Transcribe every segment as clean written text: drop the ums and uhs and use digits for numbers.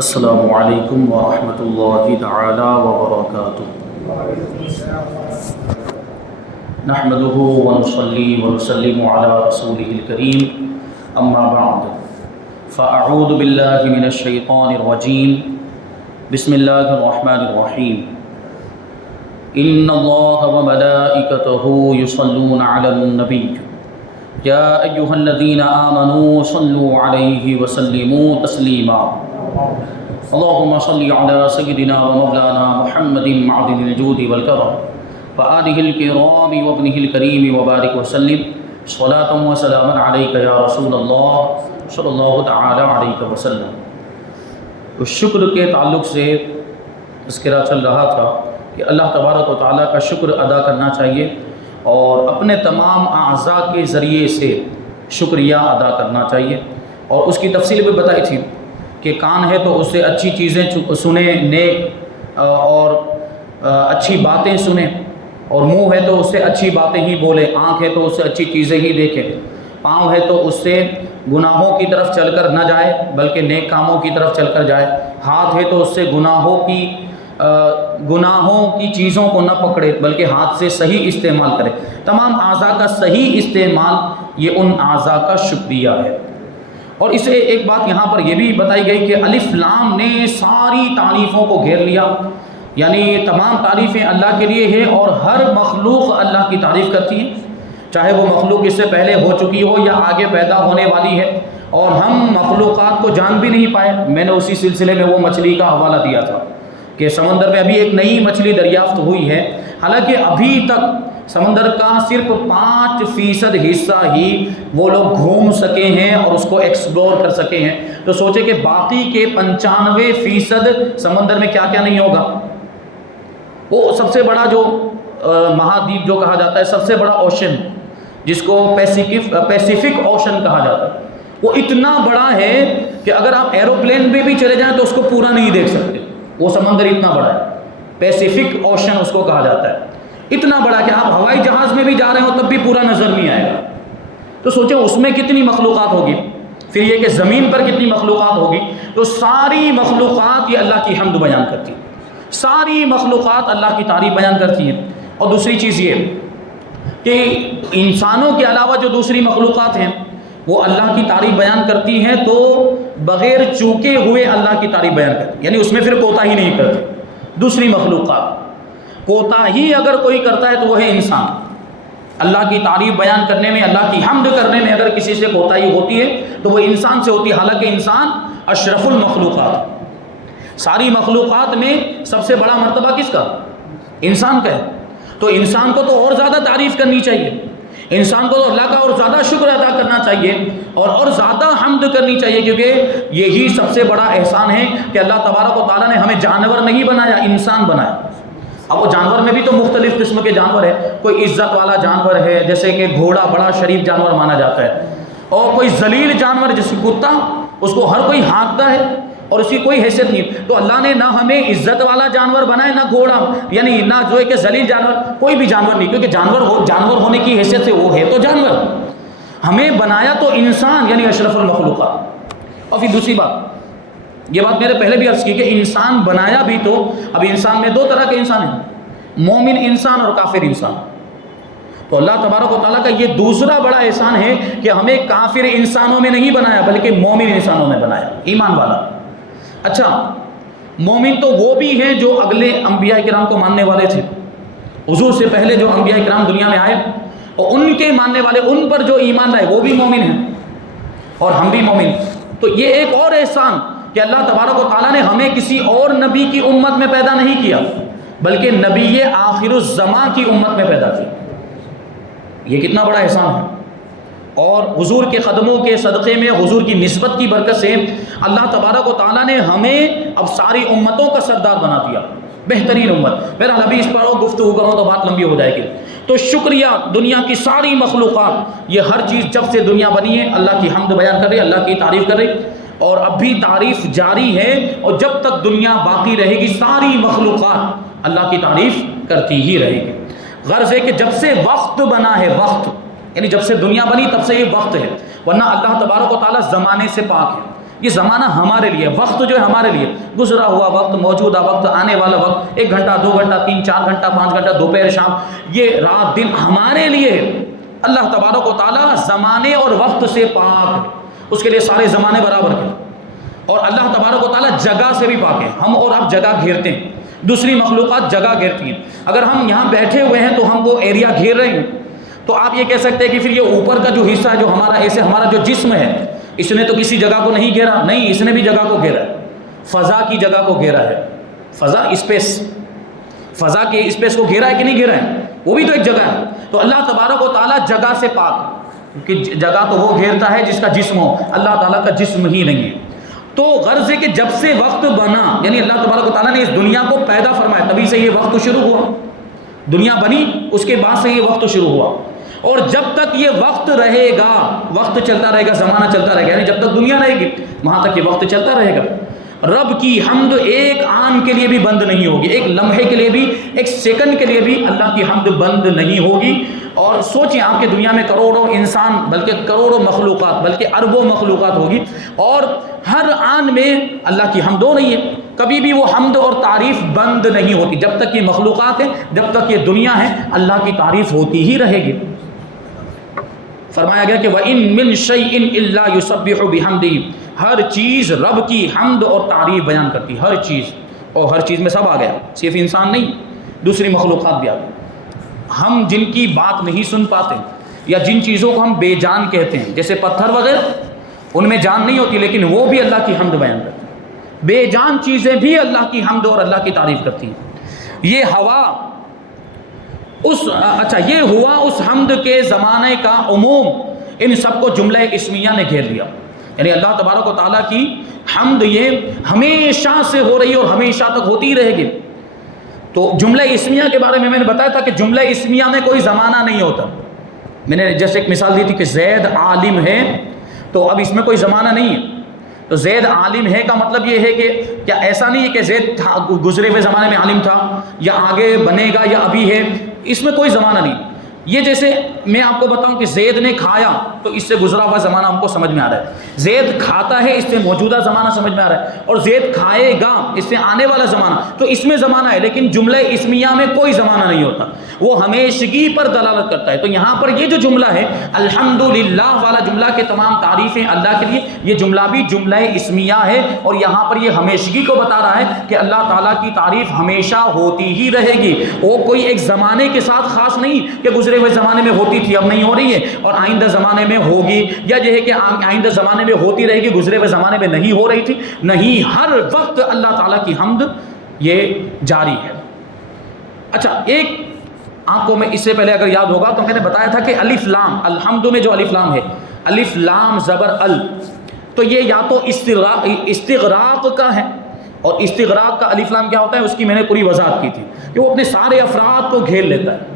السلام علیکم ورحمۃ اللہ تعالی وبرکاتہ۔ نحمده ونصلي ونسلم على رسوله الكريم اما بعد فاعوذ باللہ من الشیطان الرجیم بسم اللہ الرحمن الرحیم ان اللہ وملائکته يصلون على النبی یا ایہا الذین آمنوا صلوا علیہ وسلموا تسلیما اللهم صل على سيدنا ومولانا محمد معدن الجود والكرم وآله الكرام وابنه الكريم وبارك وسلم صلاة وسلاما عليك يا رسول الله صلی اللہ تعالی علیہ وسلم۔ تو شکر کے تعلق سے تذکرہ چل رہا تھا کہ اللہ تبارک و تعالیٰ کا شکر ادا کرنا چاہیے اور اپنے تمام اعضاء کے ذریعے سے شکریہ ادا کرنا چاہیے، اور اس کی تفصیل بھی بتائی تھی کہ کان ہے تو اس سے اچھی چیزیں سنیں، نیک اور اچھی باتیں سنیں، اور منہ ہے تو اس سے اچھی باتیں ہی بولے، آنکھ ہے تو اس سے اچھی چیزیں ہی دیکھے، پاؤں ہے تو اس سے گناہوں کی طرف چل کر نہ جائے بلکہ نیک کاموں کی طرف چل کر جائے، ہاتھ ہے تو اس سے گناہوں کی چیزوں کو نہ پکڑے بلکہ ہاتھ سے صحیح استعمال کرے۔ تمام اعضاء کا صحیح استعمال یہ ان اعضاء کا شکریہ ہے۔ اور اسے ایک بات یہاں پر یہ بھی بتائی گئی کہ الف لام نے ساری تعریفوں کو گھیر لیا، یعنی تمام تعریفیں اللہ کے لیے ہیں اور ہر مخلوق اللہ کی تعریف کرتی ہے، چاہے وہ مخلوق اس سے پہلے ہو چکی ہو یا آگے پیدا ہونے والی ہے، اور ہم مخلوقات کو جان بھی نہیں پائے۔ میں نے اسی سلسلے میں وہ مچھلی کا حوالہ دیا تھا کہ سمندر میں ابھی ایک نئی مچھلی دریافت ہوئی ہے، حالانکہ ابھی تک سمندر کا صرف 5% حصہ ہی وہ لوگ گھوم سکے ہیں اور اس کو ایکسپلور کر سکے ہیں، تو سوچے کہ باقی کے 95% سمندر میں کیا کیا نہیں ہوگا۔ وہ سب سے بڑا جو مہادیپ جو کہا جاتا ہے، سب سے بڑا اوشن جس کو پیسیفک اوشن کہا جاتا ہے، وہ اتنا بڑا ہے کہ اگر آپ ایروپلین میں بھی چلے جائیں تو اس کو پورا نہیں دیکھ سکتے، وہ سمندر اتنا بڑا ہے، پیسیفک اوشن اس کو کہا جاتا ہے، اتنا بڑا کہ آپ ہوائی جہاز میں بھی جا رہے ہو تب بھی پورا نظر نہیں آئے گا۔ تو سوچیں اس میں کتنی مخلوقات ہوگی، پھر یہ کہ زمین پر کتنی مخلوقات ہوگی، تو ساری مخلوقات یہ اللہ کی حمد بیان کرتی ہیں، ساری مخلوقات اللہ کی تعریف بیان کرتی ہیں۔ اور دوسری چیز یہ کہ انسانوں کے علاوہ جو دوسری مخلوقات ہیں وہ اللہ کی تعریف بیان کرتی ہیں تو بغیر چوکے ہوئے اللہ کی تعریف بیان کرتی ہیں، یعنی اس میں پھر کوتاہی نہیں کرتی۔ دوسری مخلوقات کوتاہی اگر کوئی کرتا ہے تو وہ ہے انسان، اللہ کی تعریف بیان کرنے میں، اللہ کی حمد کرنے میں اگر کسی سے کوتاہی ہوتی ہے تو وہ انسان سے ہوتی ہے، حالانکہ انسان اشرف المخلوقات، ساری مخلوقات میں سب سے بڑا مرتبہ کس کا؟ انسان کا ہے۔ تو انسان کو تو اور زیادہ تعریف کرنی چاہیے، انسان کو تو اللہ کا اور زیادہ شکر ادا کرنا چاہیے اور زیادہ حمد کرنی چاہیے، کیونکہ یہی سب سے بڑا احسان ہے کہ اللہ تبارک و تعالیٰ نے ہمیں جانور نہیں بنایا، انسان بنایا۔ اب وہ جانور میں بھی تو مختلف قسم کے جانور ہیں، کوئی عزت والا جانور ہے جیسے کہ گھوڑا بڑا شریف جانور مانا جاتا ہے، اور کوئی ذلیل جانور جیسے کتا، اس کو ہر کوئی ہانکتا ہے اور اس کی کوئی حیثیت نہیں۔ تو اللہ نے نہ ہمیں عزت والا جانور بنائے، نہ گھوڑا، یعنی نہ جو ہے کہ ذلیل جانور، کوئی بھی جانور نہیں، کیونکہ جانور ہونے کی حیثیت سے وہ ہے تو جانور، ہمیں بنایا تو انسان یعنی اشرف المخلوقات۔ اور پھر دوسری بات، یہ بات میں نے پہلے بھی عرض کی کہ انسان بنایا بھی تو، اب انسان میں دو طرح کے انسان ہیں، مومن انسان اور کافر انسان۔ تو اللہ تبارک و تعالیٰ کا یہ دوسرا بڑا احسان ہے کہ ہمیں کافر انسانوں میں نہیں بنایا بلکہ مومن انسانوں میں بنایا، ایمان والا۔ اچھا، مومن تو وہ بھی ہیں جو اگلے انبیاء کرام کو ماننے والے تھے، حضور سے پہلے جو انبیاء کرام دنیا میں آئے اور ان کے ماننے والے، ان پر جو ایمان لائے وہ بھی مومن ہیں اور ہم بھی مومن۔ تو یہ ایک اور احسان کہ اللہ تبارک و تعالیٰ نے ہمیں کسی اور نبی کی امت میں پیدا نہیں کیا بلکہ نبی آخر الزماں کی امت میں پیدا کیا۔ یہ کتنا بڑا احسان ہے، اور حضور کے قدموں کے صدقے میں، حضور کی نسبت کی برکت سے اللہ تبارک و تعالیٰ نے ہمیں اب ساری امتوں کا سردار بنا دیا، بہترین امت۔ بہرحال ابھی اس پر اور گفتگو کروں تو بات لمبی ہو جائے گی۔ تو شکریہ، دنیا کی ساری مخلوقات، یہ ہر چیز جب سے دنیا بنی ہے اللہ کی حمد بیان کر رہی، اللہ کی تعریف کر رہی، اور اب بھی تعریف جاری ہے، اور جب تک دنیا باقی رہے گی ساری مخلوقات اللہ کی تعریف کرتی ہی رہے گی۔ غرض ہے کہ جب سے وقت بنا ہے، وقت یعنی جب سے دنیا بنی تب سے یہ وقت ہے، ورنہ اللہ تبارک و تعالیٰ زمانے سے پاک ہے، یہ زمانہ ہمارے لیے، وقت جو ہے ہمارے لیے، گزرا ہوا وقت، موجودہ وقت، آنے والا وقت، 1 گھنٹہ 2 گھنٹہ 3 4 گھنٹہ 5 گھنٹہ، دوپہر شام، یہ رات دن ہمارے لیے ہے۔ اللہ تبارک و تعالیٰ زمانے اور وقت سے پاک ہے، اس کے لیے سارے زمانے برابر ہیں، اور اللہ تبارک و تعالیٰ جگہ سے بھی پاک ہے۔ ہم اور آپ جگہ گھیرتے ہیں، دوسری مخلوقات جگہ گھیرتی ہیں۔ اگر ہم یہاں بیٹھے ہوئے ہیں تو ہم وہ ایریا گھیر رہے ہیں، تو آپ یہ کہہ سکتے ہیں کہ پھر یہ اوپر کا جو حصہ ہے جو ہمارا، ایسے ہمارا جو جسم ہے، اس نے تو کسی جگہ کو نہیں گھیرا، نہیں، اس نے بھی جگہ کو گھیرا ہے، فضا کی جگہ کو گھیرا ہے، فضا اسپیس، فضا کے اسپیس کو گھیرا ہے کہ نہیں گھیرا ہے، وہ بھی تو ایک جگہ ہے۔ تو اللہ تبارک و تعالیٰ جگہ سے پاک ہے، کیونکہ جگہ تو وہ گھیرتا ہے جس کا جسم ہو، اللہ تعالیٰ کا جسم ہی نہیں ہے۔ تو غرض ہے کہ جب سے وقت بنا، یعنی اللہ تبارک و تعالیٰ نے اس دنیا کو پیدا فرمایا، تبھی سے یہ وقت شروع ہوا، دنیا بنی اس کے بعد سے یہ وقت شروع ہوا، اور جب تک یہ وقت رہے گا، وقت چلتا رہے گا، زمانہ چلتا رہے گا، یعنی جب تک دنیا رہے گی وہاں تک یہ وقت چلتا رہے گا۔ رب کی حمد ایک آن کے لیے بھی بند نہیں ہوگی، ایک لمحے کے لیے بھی، ایک سیکنڈ کے لیے بھی اللہ کی حمد بند نہیں ہوگی۔ اور سوچیں، آپ کے دنیا میں کروڑوں انسان، بلکہ کروڑوں مخلوقات، بلکہ اربوں مخلوقات ہوگی، اور ہر آن میں اللہ کی حمد ہو رہی ہے، کبھی بھی وہ حمد اور تعریف بند نہیں ہوتی، جب تک یہ مخلوقات ہیں، جب تک یہ دنیا ہے، اللہ کی تعریف ہوتی ہی رہے گی۔ فرمایا گیا کہ وَإِن مِّن شَيْءٍ إِلَّا يُسَبِّحُ بِحَمْدِهِ، ہر چیز رب کی حمد اور تعریف بیان کرتی، ہر چیز، اور ہر چیز میں سب آ گیا، صرف انسان نہیں، دوسری مخلوقات بھی آ گئی۔ ہم جن کی بات نہیں سن پاتے، یا جن چیزوں کو ہم بے جان کہتے ہیں، جیسے پتھر وغیرہ، ان میں جان نہیں ہوتی، لیکن وہ بھی اللہ کی حمد بیان کرتے ہیں۔ بے جان چیزیں بھی اللہ کی حمد اور اللہ کی تعریف کرتی ہیں۔ یہ ہوا یہ ہوا اس حمد کے زمانے کا عموم، ان سب کو جملہ اسمیہ نے گھیر لیا، یعنی اللہ تبارک و تعالیٰ کی حمد یہ ہمیشہ سے ہو رہی ہے اور ہمیشہ تک ہوتی ہی رہے گی۔ تو جملہ اسمیہ کے بارے میں نے بتایا تھا کہ جملہ اسمیہ میں کوئی زمانہ نہیں ہوتا۔ میں نے جیسے ایک مثال دی تھی کہ زید عالم ہے، تو اب اس میں کوئی زمانہ نہیں ہے، تو زید عالم ہے کا مطلب یہ ہے کہ کیا ایسا نہیں ہے کہ زید گزرے ہوئے زمانے میں عالم تھا، یا آگے بنے گا، یا ابھی ہے، اس میں کوئی زمانہ نہیں۔ یہ جیسے میں آپ کو بتاؤں کہ زید نے کھایا، تو اس سے گزرا ہوا زمانہ ہم کو سمجھ میں آ رہا ہے، زید کھاتا ہے، اس سے موجودہ زمانہ سمجھ میں آ رہا ہے، اور زید کھائے گا، اس سے آنے والا زمانہ، تو اس میں زمانہ ہے، لیکن جملہ اسمیہ میں کوئی زمانہ نہیں ہوتا، وہ ہمیشگی پر دلالت کرتا ہے۔ تو یہاں پر یہ جو جملہ ہے الحمدللہ والا جملہ کہ تمام تعریفیں اللہ کے لیے، یہ جملہ بھی جملہ اسمیہ ہے، اور یہاں پر یہ ہمیشگی کو بتا رہا ہے کہ اللہ تعالیٰ کی تعریف ہمیشہ ہوتی ہی رہے گی، وہ کوئی ایک زمانے کے ساتھ خاص نہیں کہ گزرے ہوئے زمانے میں ہوتی تھی اب نہیں ہو رہی ہے، اور آئندہ زمانے میں ہوگی، یا یہ ہے کہ آئندہ زمانے میں ہوتی رہے گی، گزرے ہوئے زمانے میں نہیں ہو رہی تھی، نہیں، ہر وقت اللہ تعالیٰ کی حمد یہ جاری ہے۔ اچھا، ایک آپ کو میں اس سے پہلے اگر یاد ہوگا تو میں نے بتایا تھا کہ الف لام، الحمد میں جو الف لام ہے، الف لام زبر ال، تو یہ یا تو استغراق کا ہے، اور استغراق کا الف لام کیا ہوتا ہے، اس کی میں نے پوری وضاحت کی تھی کہ وہ اپنے سارے افراد کو گھیر لیتا ہے،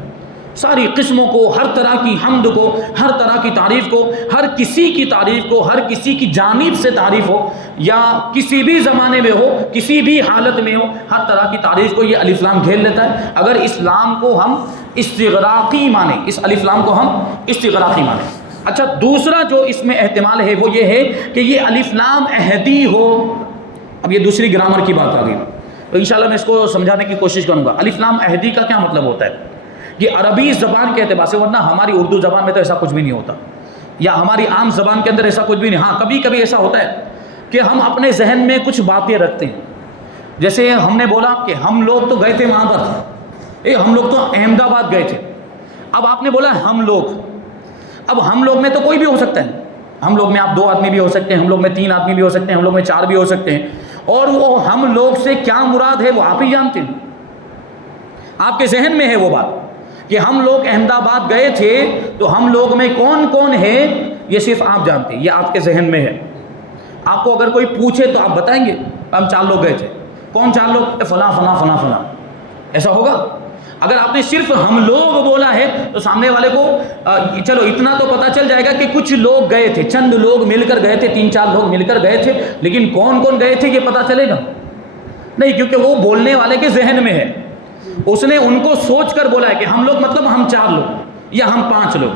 ساری قسموں کو، ہر طرح کی حمد کو، ہر طرح کی تعریف کو، ہر کسی کی تعریف کو، ہر کسی کی جانب سے تعریف ہو، یا کسی بھی زمانے میں ہو، کسی بھی حالت میں ہو، ہر طرح کی تعریف کو یہ الف لام گھیر لیتا ہے، اگر اس لام کو ہم استغراقی مانیں، اس الف لام کو ہم استغراقی مانیں۔ اچھا، دوسرا جو اس میں احتمال ہے وہ یہ ہے کہ یہ الف لام عہدی ہو۔ اب یہ دوسری گرامر کی بات آ گئی، تو انشاءاللہ میں اس کو سمجھانے کی کوشش کروں گا۔ الف لام عہدی کا کیا مطلب ہوتا ہے؟ یہ عربی زبان کے اعتبار سے، ورنہ ہماری اردو زبان میں تو ایسا کچھ بھی نہیں ہوتا، یا ہماری عام زبان کے اندر ایسا کچھ بھی نہیں۔ ہاں، کبھی کبھی ایسا ہوتا ہے کہ ہم اپنے ذہن میں کچھ باتیں رکھتے ہیں، جیسے ہم نے بولا کہ ہم لوگ تو گئے تھے وہاں پر، ہم لوگ تو احمد آباد گئے تھے، اب آپ نے بولا ہم لوگ، اب ہم لوگ میں تو کوئی بھی ہو سکتا ہے، ہم لوگ میں آپ 2 آدمی بھی ہو سکتے ہیں، ہم لوگ میں 3 آدمی بھی ہو سکتے ہیں، ہم لوگ میں 4 بھی ہو سکتے ہیں، اور وہ ہم لوگ سے کیا مراد ہے وہ آپ ہی جانتے ہیں، آپ کے ذہن میں ہے وہ بات کہ ہم لوگ احمد آباد گئے تھے، تو ہم لوگ میں کون کون ہے یہ صرف آپ جانتے ہیں، یہ آپ کے ذہن میں ہے۔ آپ کو اگر کوئی پوچھے تو آپ بتائیں گے ہم 4 لوگ گئے تھے، کون 4 لوگ؟ فلاں فلاں فلاں فلاں، ایسا ہوگا؟ اگر آپ نے صرف ہم لوگ بولا ہے تو سامنے والے کو چلو اتنا تو پتہ چل جائے گا کہ کچھ لوگ گئے تھے، چند لوگ مل کر گئے تھے، 3-4 لوگ مل کر گئے تھے، لیکن کون کون گئے تھے یہ پتہ چلے گا نہیں، کیونکہ وہ بولنے والے کے ذہن میں ہے، اس نے ان کو سوچ کر بولا ہے کہ ہم لوگ مطلب ہم 4 لوگ یا ہم 5 لوگ،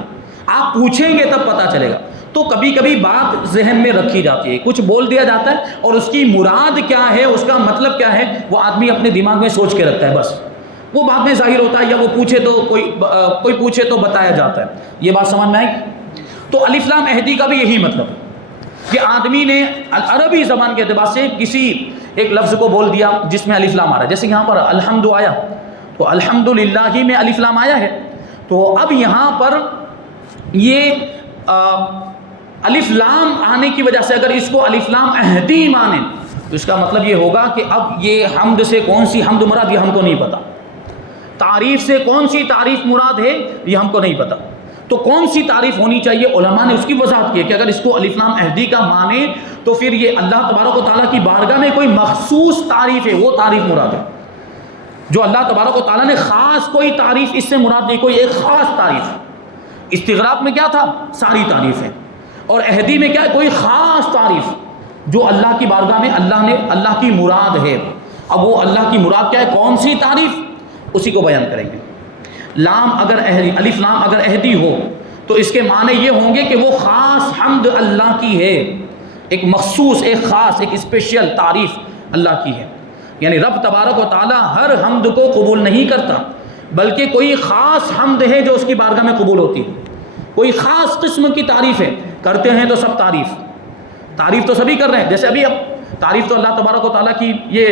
آپ پوچھیں گے تب پتہ چلے گا۔ تو کبھی کبھی بات ذہن میں رکھی جاتی ہے، کچھ بول دیا جاتا ہے اور اس کی مراد کیا ہے، اس کا مطلب کیا ہے، وہ آدمی اپنے دماغ میں سوچ کے رکھتا ہے، بس وہ بعد میں ظاہر ہوتا ہے، یا وہ پوچھے تو کوئی پوچھے تو بتایا جاتا ہے۔ یہ بات سمجھ میں آئی؟ تو الف لام احدی کا بھی یہی مطلب ہے کہ آدمی نے عربی زبان کے اعتبار سے کسی ایک لفظ کو بول دیا جس میں الف لام آ رہا ہے، جیسے یہاں پر الحمد آیا تو الحمدللہ ہی میں الف لام آیا ہے، تو اب یہاں پر یہ الف لام آنے کی وجہ سے اگر اس کو الف لام احدی مانیں تو اس کا مطلب یہ ہوگا کہ اب یہ حمد سے کون سی حمد مراد یہ ہم کو نہیں پتا، تعریف سے کون سی تعریف مراد ہے یہ ہم کو نہیں پتا، تو کون سی تعریف ہونی چاہیے، علماء نے اس کی وضاحت کی ہے کہ اگر اس کو الف لام احدی کا مانے تو پھر یہ اللہ تبارک و تعالیٰ کی بارگاہ میں کوئی مخصوص تعریف ہے، وہ تعریف مراد ہے، جو اللہ تبارک و تعالیٰ نے خاص کوئی تعریف اس سے مراد نہیں، کوئی ایک خاص تعریف۔ استغراق میں کیا تھا؟ ساری تعریف ہے، اور احدی میں کیا ہے؟ کوئی خاص تعریف جو اللہ کی بارگاہ میں اللہ کی مراد ہے۔ اب وہ اللہ کی مراد کیا ہے، کون سی تعریف، اسی کو بیان کریں گے۔ الف لام اگر احدی ہو تو اس کے معنی یہ ہوں گے کہ وہ خاص حمد اللہ کی ہے، ایک مخصوص، ایک خاص، ایک اسپیشل تعریف اللہ کی ہے، یعنی رب تبارک و تعالی ہر حمد کو قبول نہیں کرتا، بلکہ کوئی خاص حمد ہے جو اس کی بارگاہ میں قبول ہوتی ہے، کوئی خاص قسم کی تعریف ہے، کرتے ہیں تو سب تعریف تو سبھی کر رہے ہیں، جیسے ابھی اب تعریف تو اللہ تبارک و تعالیٰ کی یہ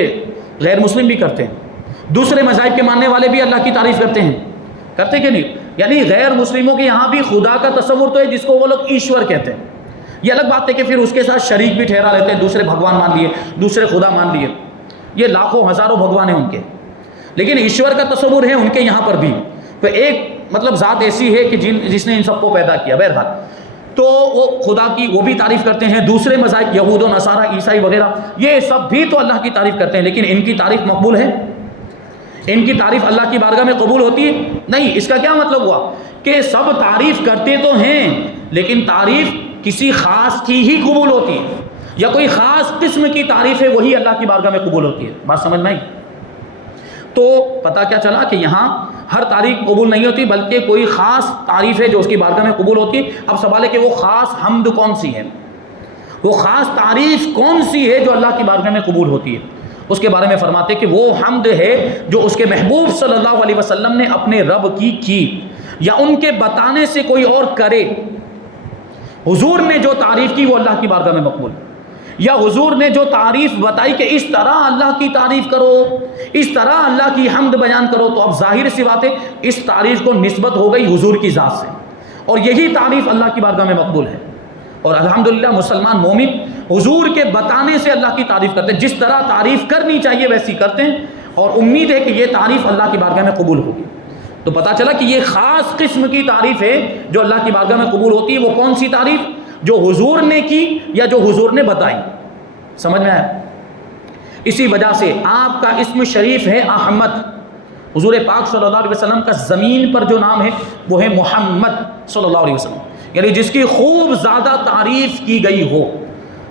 غیر مسلم بھی کرتے ہیں، دوسرے مذاہب کے ماننے والے بھی اللہ کی تعریف کرتے کہ نہیں، یعنی غیر مسلموں کے یہاں بھی خدا کا تصور تو ہے جس کو وہ لوگ ایشور کہتے ہیں، یہ الگ بات ہے کہ پھر اس کے ساتھ شریک بھی ٹھہرا لیتے ہیں، دوسرے بھگوان مان لیے، دوسرے خدا مان لیے، یہ لاکھوں ہزاروں بھگوان ہیں ان کے، لیکن ایشور کا تصور ہے ان کے یہاں پر بھی، تو ایک مطلب ذات ایسی ہے کہ جس نے ان سب کو پیدا کیا، بہرحال تو وہ خدا کی وہ بھی تعریف کرتے ہیں، دوسرے مذاہب یہود و نصارہ عیسائی وغیرہ یہ سب بھی تو اللہ کی تعریف کرتے ہیں، لیکن ان کی تعریف مقبول ہے، ان کی تعریف اللہ کی بارگاہ میں قبول ہوتی ہے نہیں۔ اس کا کیا مطلب ہوا کہ سب تعریف کرتے تو ہیں لیکن تعریف کسی خاص کی ہی قبول ہوتی ہے، یا کوئی خاص قسم کی تعریف ہے وہی اللہ کی بارگاہ میں قبول ہوتی ہے، بات سمجھ میں آئی؟ تو پتہ کیا چلا کہ یہاں ہر تعریف قبول نہیں ہوتی بلکہ کوئی خاص تعریف ہے جو اس کی بارگاہ میں قبول ہوتی ہے۔ اب سوال ہے کہ وہ خاص حمد کون سی ہے، وہ خاص تعریف کون سی ہے جو اللہ کی بارگاہ میں قبول ہوتی ہے؟ اس کے بارے میں فرماتے کہ وہ حمد ہے جو اس کے محبوب صلی اللہ علیہ وسلم نے اپنے رب کی یا ان کے بتانے سے کوئی اور کرے، حضور نے جو تعریف کی وہ اللہ کی بارگاہ میں مقبول، یا حضور نے جو تعریف بتائی کہ اس طرح اللہ کی تعریف کرو، اس طرح اللہ کی حمد بیان کرو، تو اب ظاہر سی بات ہے اس تعریف کو نسبت ہو گئی حضور کی ذات سے، اور یہی تعریف اللہ کی بارگاہ میں مقبول ہے، اور الحمدللہ مسلمان مومن حضور کے بتانے سے اللہ کی تعریف کرتے ہیں، جس طرح تعریف کرنی چاہیے ویسی کرتے ہیں، اور امید ہے کہ یہ تعریف اللہ کی بارگاہ میں قبول ہوگی۔ تو پتہ چلا کہ یہ خاص قسم کی تعریف ہے جو اللہ کی بارگاہ میں قبول ہوتی ہے، وہ کون سی تعریف؟ جو حضور نے کی یا جو حضور نے بتائی، سمجھ میں آیا؟ اسی وجہ سے آپ کا اسم شریف ہے احمد، حضور پاک صلی اللہ علیہ وسلم کا زمین پر جو نام ہے وہ ہے محمد صلی اللہ علیہ وسلم، یعنی جس کی خوب زیادہ تعریف کی گئی ہو،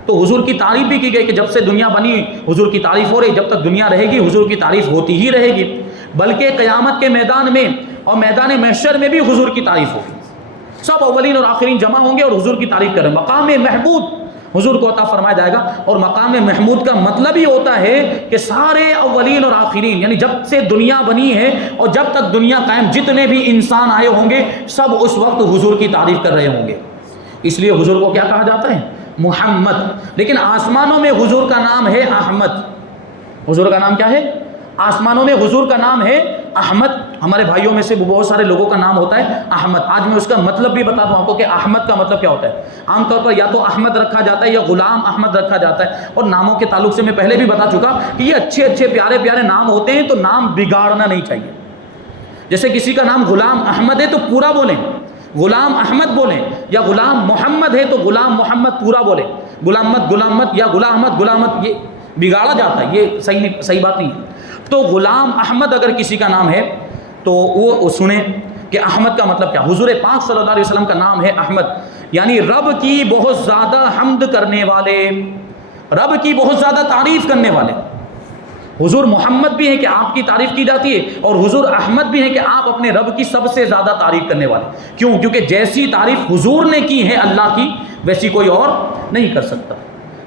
تو حضور کی تعریف بھی کی گئی کہ جب سے دنیا بنی حضور کی تعریف ہو رہی، جب تک دنیا رہے گی حضور کی تعریف ہوتی ہی رہے گی، بلکہ قیامت کے میدان میں اور میدان محشر میں بھی حضور کی تعریف ہوگی، سب اولین اور آخرین جمع ہوں گے اور حضور کی تعریف کریں، مقام محمود حضور کو عطا فرمایا جائے گا، اور مقام محمود کا مطلب ہی ہوتا ہے کہ سارے اولین اور آخرین، یعنی جب سے دنیا بنی ہے اور جب تک دنیا قائم جتنے بھی انسان آئے ہوں گے سب اس وقت حضور کی تعریف کر رہے ہوں گے، اس لیے حضور کو کیا کہا جاتا ہے؟ محمد۔ لیکن آسمانوں میں حضور کا نام ہے احمد، حضور کا نام کیا ہے؟ آسمانوں میں حضور کا نام ہے احمد، ہمارے بھائیوں میں سے بہت سارے لوگوں کا نام ہوتا ہے احمد، آج میں اس کا مطلب بھی بتا دوں آپ کو کہ احمد کا مطلب کیا ہوتا ہے۔ عام طور پر یا تو احمد رکھا جاتا ہے یا غلام احمد رکھا جاتا ہے، اور ناموں کے تعلق سے میں پہلے بھی بتا چکا کہ یہ اچھے اچھے پیارے پیارے نام ہوتے ہیں تو نام بگاڑنا نہیں چاہیے، جیسے کسی کا نام غلام احمد ہے تو پورا بولیں، غلام احمد بولیں، یا غلام محمد ہے تو غلام محمد پورا بولیں، غلام مت یا غلام مت یہ بگاڑا جاتا ہے، یہ صحیح بات نہیں ہے۔ تو غلام احمد اگر کسی کا نام ہے تو وہ سنیں کہ احمد کا مطلب کیا۔ حضور پاک صلی اللہ علیہ وسلم کا نام ہے احمد، یعنی رب کی بہت زیادہ حمد کرنے والے، رب کی بہت زیادہ تعریف کرنے والے، حضور محمد بھی ہیں کہ آپ کی تعریف کی جاتی ہے، اور حضور احمد بھی ہیں کہ آپ اپنے رب کی سب سے زیادہ تعریف کرنے والے. کیوں؟ کیونکہ جیسی تعریف حضور نے کی ہے اللہ کی، ویسی کوئی اور نہیں کر سکتا.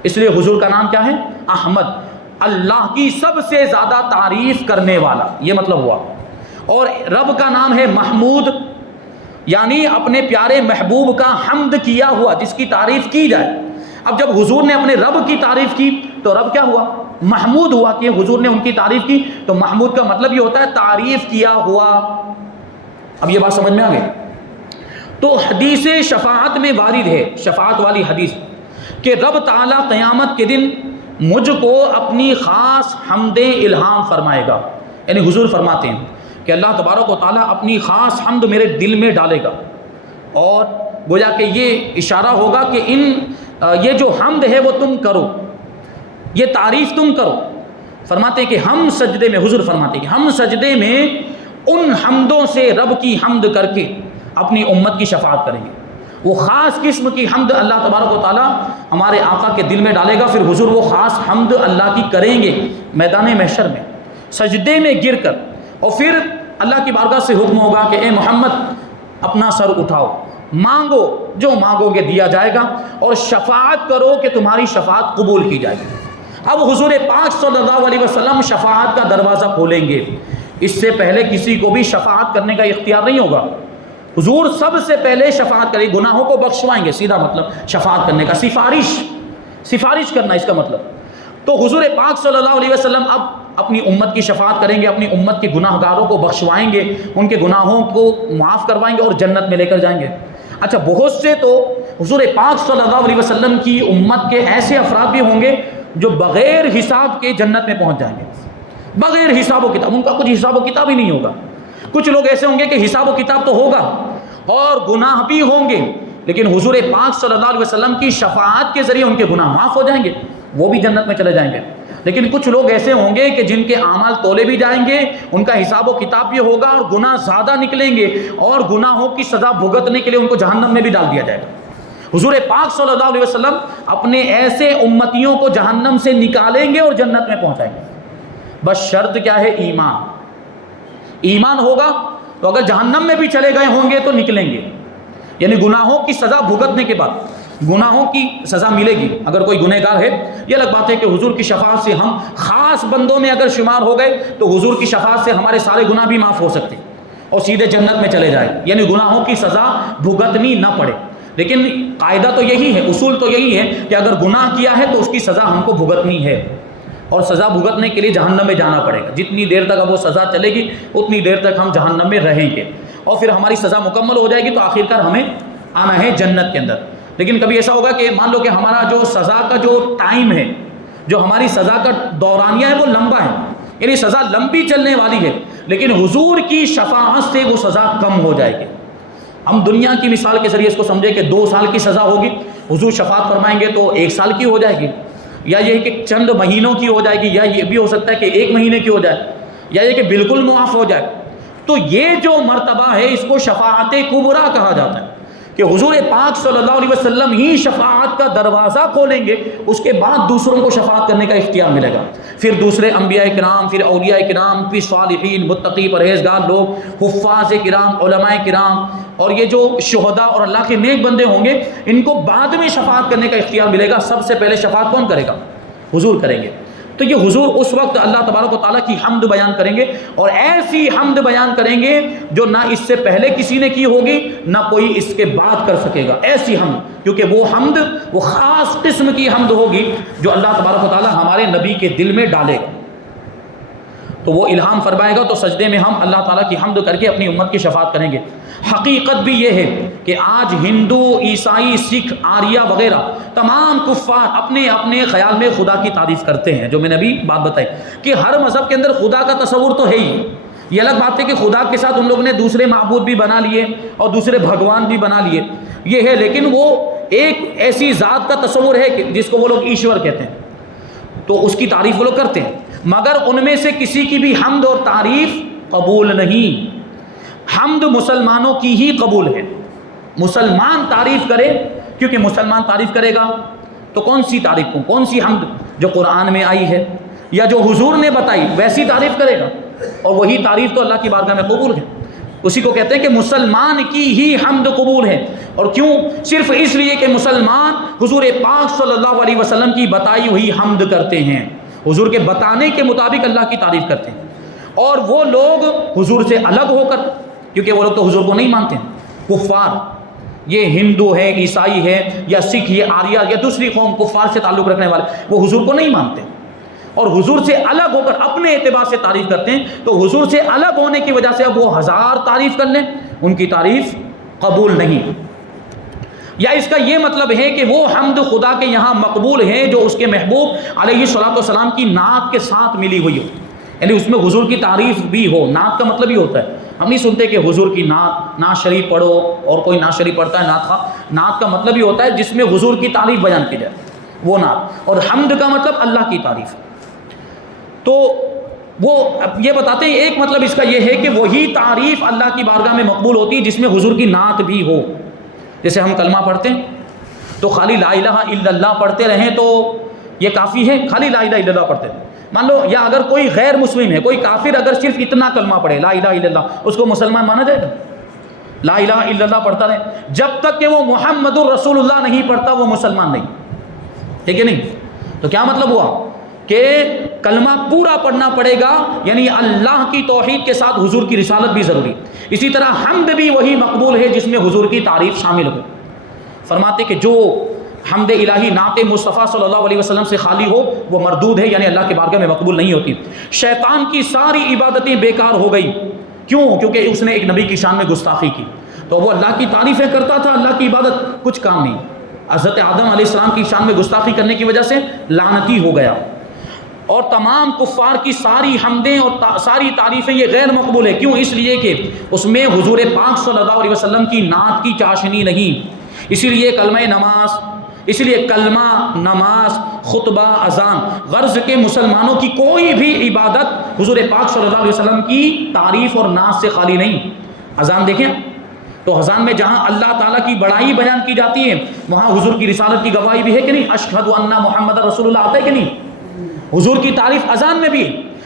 اس لیے حضور کا نام کیا ہے؟ احمد، اللہ کی سب سے زیادہ تعریف کرنے والا، یہ مطلب ہوا. اور رب کا نام ہے محمود، یعنی اپنے پیارے محبوب کا حمد کیا ہوا، جس کی تعریف کی جائے. اب جب حضور نے اپنے رب کی تعریف کی تو رب کیا ہوا؟ محمود ہوا. کہ حضور نے ان کی تعریف کی تو محمود کا مطلب یہ ہوتا ہے تعریف کیا ہوا. اب یہ بات سمجھ میں آ گئی؟ تو حدیث شفاعت میں وارد ہے، شفاعت والی حدیث، کہ رب تعالیٰ قیامت کے دن مجھ کو اپنی خاص حمد الہام فرمائے گا. یعنی حضور فرماتے ہیں کہ اللہ تبارک و تعالیٰ اپنی خاص حمد میرے دل میں ڈالے گا، اور گویا کہ یہ اشارہ ہوگا کہ یہ جو حمد ہے وہ تم کرو، یہ تعریف تم کرو. فرماتے ہیں کہ ہم سجدے میں، حضور فرماتے ہیں کہ ہم سجدے میں ان حمدوں سے رب کی حمد کر کے اپنی امت کی شفاعت کریں گے. وہ خاص قسم کی حمد اللہ تبارک و تعالیٰ ہمارے آقا کے دل میں ڈالے گا. پھر حضور وہ خاص حمد اللہ کی کریں گے میدان محشر میں سجدے میں گر کر، اور پھر اللہ کی بارگاہ سے حکم ہوگا کہ اے محمد اپنا سر اٹھاؤ، مانگو، جو مانگو گے دیا جائے گا، اور شفاعت کرو کہ تمہاری شفاعت قبول کی جائے گی. اب حضور پاک صلی اللہ علیہ وسلم شفاعت کا دروازہ کھولیں گے. اس سے پہلے کسی کو بھی شفاعت کرنے کا اختیار نہیں ہوگا. حضور سب سے پہلے شفاعت کریں، گناہوں کو بخشوائیں گے. سیدھا مطلب شفاعت کرنے کا، سفارش کرنا اس کا مطلب. تو حضور پاک صلی اللہ علیہ وسلم اب اپنی امت کی شفاعت کریں گے، اپنی امت کے گناہ گاروں کو بخشوائیں گے، ان کے گناہوں کو معاف کروائیں گے اور جنت میں لے کر جائیں گے. اچھا، بہت سے تو حضور پاک صلی اللہ علیہ وسلم کی امت کے ایسے افراد بھی ہوں گے جو بغیر حساب کے جنت میں پہنچ جائیں گے، بغیر حساب و کتاب. ان کا کچھ حساب و کتاب ہی نہیں ہوگا. کچھ لوگ ایسے ہوں گے کہ حساب و کتاب تو ہوگا اور گناہ بھی ہوں گے، لیکن حضور پاک صلی اللہ علیہ وسلم کی شفاعت کے ذریعے ان کے گناہ معاف ہو جائیں گے، وہ بھی جنت میں چلے جائیں گے. لیکن کچھ لوگ ایسے ہوں گے کہ جن کے اعمال تولے بھی جائیں گے، ان کا حساب و کتاب بھی ہوگا، اور گناہ زیادہ نکلیں گے، اور گناہوں کی سزا بھگتنے کے لیے ان کو جہنم میں بھی ڈال دیا جائے گا. حضور پاک صلی اللہ علیہ وسلم اپنے ایسے امتیوں کو جہنم سے نکالیں گے اور جنت میں پہنچائیں گے. بس شرط کیا ہے؟ ایمان ہوگا تو اگر جہنم میں بھی چلے گئے ہوں گے تو نکلیں گے. یعنی گناہوں کی سزا بھگتنے کے بعد گناہوں کی سزا ملے گی. اگر کوئی گنہگار ہے، یہ الگ بات ہے کہ حضور کی شفاعت سے ہم خاص بندوں میں اگر شمار ہو گئے تو حضور کی شفاعت سے ہمارے سارے گناہ بھی معاف ہو سکتے اور سیدھے جنت میں چلے جائے، یعنی گناہوں کی سزا بھگتنی نہ پڑے. لیکن قاعدہ تو یہی ہے، اصول تو یہی ہے کہ اگر گناہ کیا ہے تو اس کی سزا ہم کو بھگتنی ہے، اور سزا بھگتنے کے لیے جہنم میں جانا پڑے گا. جتنی دیر تک اب وہ سزا چلے گی اتنی دیر تک ہم جہنم میں رہیں گے، اور پھر ہماری سزا مکمل ہو جائے گی تو آخرکار ہمیں آنا ہے جنت کے اندر. لیکن کبھی ایسا ہوگا کہ مان لو کہ ہمارا جو سزا کا جو ٹائم ہے، جو ہماری سزا کا دورانیہ ہے وہ لمبا ہے، یعنی سزا لمبی چلنے والی ہے، لیکن حضور کی شفاعت سے وہ سزا کم ہو جائے گی. ہم دنیا کی مثال کے ذریعے اس کو سمجھے کہ 2 سال کی سزا ہوگی، حضور شفاعت فرمائیں گے تو 1 سال کی ہو جائے گی، یا یہ کہ چند مہینوں کی ہو جائے گی، یا یہ بھی ہو سکتا ہے کہ 1 مہینے کی ہو جائے، یا یہ کہ بالکل معاف ہو جائے. تو یہ جو مرتبہ ہے اس کو شفاعت کبریٰ کہا جاتا ہے، کہ حضور پاک صلی اللہ علیہ وسلم ہی شفاعت کا دروازہ کھولیں گے، اس کے بعد دوسروں کو شفاعت کرنے کا اختیار ملے گا. پھر دوسرے انبیاء کرام، پھر اولیاء کرام، پھر صالحین، متقی، پرہیزگار لوگ، حفاظ کرام، علماء کرام، اور یہ جو شہداء اور اللہ کے نیک بندے ہوں گے، ان کو بعد میں شفاعت کرنے کا اختیار ملے گا. سب سے پہلے شفاعت کون کرے گا؟ حضور کریں گے. تو یہ حضور اس وقت اللہ تبارک و تعالیٰ کی حمد بیان کریں گے، اور ایسی حمد بیان کریں گے جو نہ اس سے پہلے کسی نے کی ہوگی، نہ کوئی اس کے بعد کر سکے گا. ایسی حمد، کیونکہ وہ حمد وہ خاص قسم کی حمد ہوگی جو اللہ تبارک و تعالیٰ ہمارے نبی کے دل میں ڈالے گا. تو وہ الہام فرمائے گا تو سجدے میں ہم اللہ تعالیٰ کی حمد کر کے اپنی امت کی شفاعت کریں گے. حقیقت بھی یہ ہے کہ آج ہندو، عیسائی، سکھ، آریہ وغیرہ تمام کفار اپنے اپنے خیال میں خدا کی تعریف کرتے ہیں. جو میں نے ابھی بات بتائی کہ ہر مذہب کے اندر خدا کا تصور تو ہے ہی. یہ الگ بات ہے کہ خدا کے ساتھ ان لوگوں نے دوسرے معبود بھی بنا لیے اور دوسرے بھگوان بھی بنا لیے، یہ ہے. لیکن وہ ایک ایسی ذات کا تصور ہے کہ جس کو وہ لوگ ایشور کہتے ہیں، تو اس کی تعریف وہ لوگ کرتے ہیں، مگر ان میں سے کسی کی بھی حمد اور تعریف قبول نہیں. حمد مسلمانوں کی ہی قبول ہے. مسلمان تعریف کرے، کیونکہ مسلمان تعریف کرے گا تو کون سی تعریف کو، کون سی حمد؟ جو قرآن میں آئی ہے، یا جو حضور نے بتائی ویسی تعریف کرے گا، اور وہی تعریف تو اللہ کی بارگاہ میں قبول ہے۔ اسی کو کہتے ہیں کہ مسلمان کی ہی حمد قبول ہے۔ اور کیوں؟ صرف اس لیے کہ مسلمان حضور پاک صلی اللہ علیہ وسلم کی بتائی ہوئی حمد کرتے ہیں، حضور کے بتانے کے مطابق اللہ کی تعریف کرتے ہیں۔ اور وہ لوگ حضور سے الگ ہو کر، کیونکہ وہ لوگ تو حضور کو نہیں مانتے ہیں، کفار، یہ ہندو ہے، عیسائی ہے، یا سکھ، یہ آریہ یا دوسری قوم کفار سے تعلق رکھنے والے، وہ حضور کو نہیں مانتے اور حضور سے الگ ہو کر اپنے اعتبار سے تعریف کرتے ہیں۔ تو حضور سے الگ ہونے کی وجہ سے اب وہ 1000 تعریف کر لیں، ان کی تعریف قبول نہیں۔ یا اس کا یہ مطلب ہے کہ وہ حمد خدا کے یہاں مقبول ہے جو اس کے محبوب علیہ الصلوۃ والسلام کی نعت کے ساتھ ملی ہوئی ہو، یعنی اس میں حضور کی تعریف بھی ہو۔ نعت کا مطلب یہ ہوتا ہے، ہم نہیں سنتے کہ حضور کی نعت شریف پڑھو اور کوئی نعت شریف پڑھتا ہے نعت خواہ۔ نعت کا مطلب یہ ہوتا ہے جس میں حضور کی تعریف بیان کی جائے، وہ نعت۔ اور حمد کا مطلب اللہ کی تعریف۔ تو وہ یہ بتاتے ہیں ایک مطلب اس کا یہ ہے کہ وہی تعریف اللہ کی بارگاہ میں مقبول ہوتی ہے جس میں حضور کی نعت بھی ہو۔ جیسے ہم کلمہ پڑھتے ہیں تو خالی لا الہ الا اللہ پڑھتے رہیں تو یہ کافی ہے، خالی لا الہ الا اللہ پڑھتے رہیں۔ مان لو یا اگر کوئی غیر مسلم ہے، کوئی کافر اگر صرف اتنا کلمہ پڑھے لا الہ الا اللہ، اس کو مسلمان مانا جائے گا؟ لا الہ الا اللہ پڑھتا رہے، جب تک کہ وہ محمد الرسول اللہ نہیں پڑھتا وہ مسلمان نہیں، ٹھیک ہے نہیں؟ تو کیا مطلب ہوا کہ کلمہ پورا پڑھنا پڑے گا، یعنی اللہ کی توحید کے ساتھ حضور کی رسالت بھی ضروری۔ اسی طرح حمد بھی وہی مقبول ہے جس میں حضور کی تعریف شامل ہو۔ فرماتے کہ جو حمد الہی نعت مصطفیٰ صلی اللہ علیہ وسلم سے خالی ہو وہ مردود ہے، یعنی اللہ کے بارگاہ میں مقبول نہیں ہوتی۔ شیطان کی ساری عبادتیں بیکار ہو گئی، کیوں؟ کیونکہ اس نے ایک نبی کی شان میں گستاخی کی، تو وہ اللہ کی تعریفیں کرتا تھا، اللہ کی عبادت کچھ کام نہیں۔ حضرت آدم علیہ السلام کی شان میں گستاخی کرنے کی وجہ سے لعنتی ہو گیا۔ اور تمام کفار کی ساری حمدیں اور ساری تعریفیں یہ غیر مقبول ہے، کیوں؟ اس لیے کہ اس میں حضور پاک صلی اللہ علیہ وسلم کی نعت کی چاشنی نہیں۔ اسی لیے کلمہ، نماز، خطبہ، اذان، غرض کے مسلمانوں کی کوئی بھی عبادت حضور پاک صلی اللہ علیہ وسلم کی تعریف اور نعت سے خالی نہیں۔ اذان دیکھیں تو اذان میں جہاں اللہ تعالیٰ کی بڑائی بیان کی جاتی ہے وہاں حضور کی رسالت کی گواہی بھی ہے کہ نہیں؟ اشہد ان محمد رسول اللہ آتا ہے کہ نہیں؟ حضور کی تعریف اذان میں بھی۔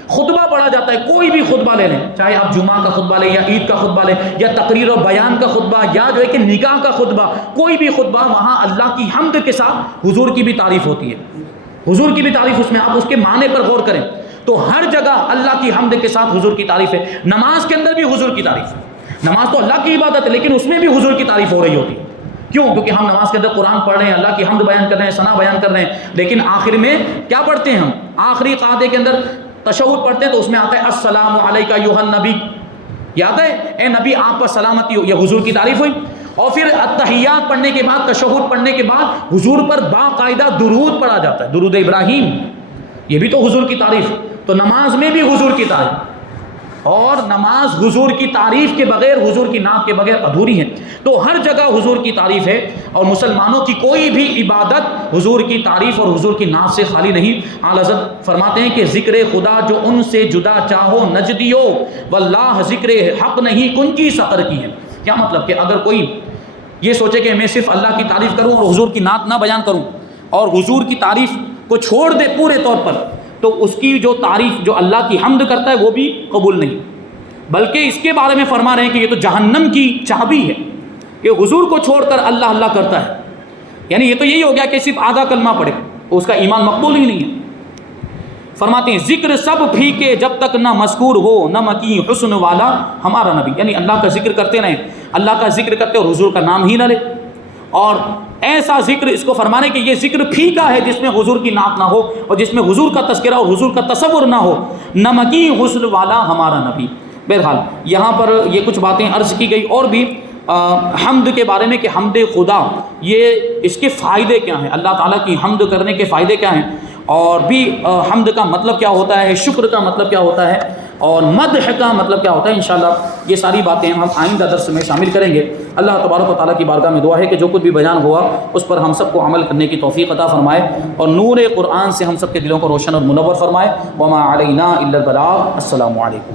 خطبہ پڑھا جاتا ہے، کوئی بھی خطبہ لے لیں، چاہے آپ جمعہ کا خطبہ لیں یا عید کا خطبہ لیں یا تقریر و بیان کا خطبہ یا جو ہے کہ نکاح کا خطبہ، کوئی بھی خطبہ، وہاں اللہ کی حمد کے ساتھ حضور کی بھی تعریف ہوتی ہے، حضور کی بھی تعریف اس میں۔ آپ اس کے معنی پر غور کریں تو ہر جگہ اللہ کی حمد کے ساتھ حضور کی تعریف ہے۔ نماز کے اندر بھی حضور کی تعریف ہے، نماز تو اللہ کی عبادت ہے لیکن اس میں بھی حضور کی تعریف ہو رہی ہوتی ہے۔ کیوں؟ کیونکہ ہم نماز کے اندر قرآن پڑھ رہے ہیں، اللہ کی حمد بیان کر رہے ہیں، ثنا بیان کر رہے ہیں، لیکن آخر میں کیا پڑھتے ہیں ہم؟ آخری قاعدے کے اندر تشہد پڑھتے ہیں تو اس میں آتا ہے السلام علیکہ ایھا النبی، یاد ہے اے نبی آپ پر سلامتی ہو، یہ حضور کی تعریف ہوئی۔ اور پھر التحیات پڑھنے کے بعد، تشہد پڑھنے کے بعد حضور پر باقاعدہ درود پڑھا جاتا ہے، درود ابراہیم، یہ بھی تو حضور کی تعریف۔ تو نماز میں بھی حضور کی تعریف، اور نماز حضور کی تعریف کے بغیر، حضور کی نعت کے بغیر ادھوری ہے۔ تو ہر جگہ حضور کی تعریف ہے اور مسلمانوں کی کوئی بھی عبادت حضور کی تعریف اور حضور کی نعت سے خالی نہیں۔ اعلیٰ حضرت فرماتے ہیں کہ ذکر خدا جو ان سے جدا چاہو نجدیو واللہ ذکر حق نہیں کنجی سقر کی ہے۔ کیا مطلب کہ اگر کوئی یہ سوچے کہ میں صرف اللہ کی تعریف کروں اور حضور کی نعت نہ بیان کروں اور حضور کی تعریف کو چھوڑ دے پورے طور پر، تو اس کی جو تعریف جو اللہ کی حمد کرتا ہے وہ بھی قبول نہیں، بلکہ اس کے بارے میں فرما رہے ہیں کہ یہ تو جہنم کی چابی ہے کہ حضور کو چھوڑ کر اللہ اللہ کرتا ہے، یعنی یہ تو یہی ہو گیا کہ صرف آدھا کلمہ پڑھے، اس کا ایمان مقبول ہی نہیں ہے۔ فرماتے ہیں ذکر سب پھیکے جب تک نہ مذکور ہو نہ مکی حسن والا ہمارا نبی، یعنی اللہ کا ذکر کرتے رہیں، اللہ کا ذکر کرتے اور حضور کا نام ہی نہ لے۔ اور ایسا ذکر، اس کو فرمانے کہ یہ ذکر پھیکا ہے جس میں حضور کی نعت نہ ہو اور جس میں حضور کا تذکرہ اور حضور کا تصور نہ ہو، نمکی حسن والا ہمارا نبی۔ بہرحال یہاں پر یہ کچھ باتیں عرض کی گئی، اور بھی حمد کے بارے میں کہ حمد خدا یہ اس کے فائدے کیا ہیں، اللہ تعالیٰ کی حمد کرنے کے فائدے کیا ہیں، اور بھی حمد کا مطلب کیا ہوتا ہے، شکر کا مطلب کیا ہوتا ہے، اور مدح کا مطلب کیا ہوتا ہے۔ انشاءاللہ یہ ساری باتیں ہم آئندہ درس میں شامل کریں گے۔ اللہ تبارک و تعالیٰ کی بارگاہ میں دعا ہے کہ جو کچھ بھی بیان ہوا اس پر ہم سب کو عمل کرنے کی توفیق عطا فرمائے اور نور قرآن سے ہم سب کے دلوں کو روشن اور منور فرمائے۔ وما علینا الا البلاغ۔ السلام علیکم۔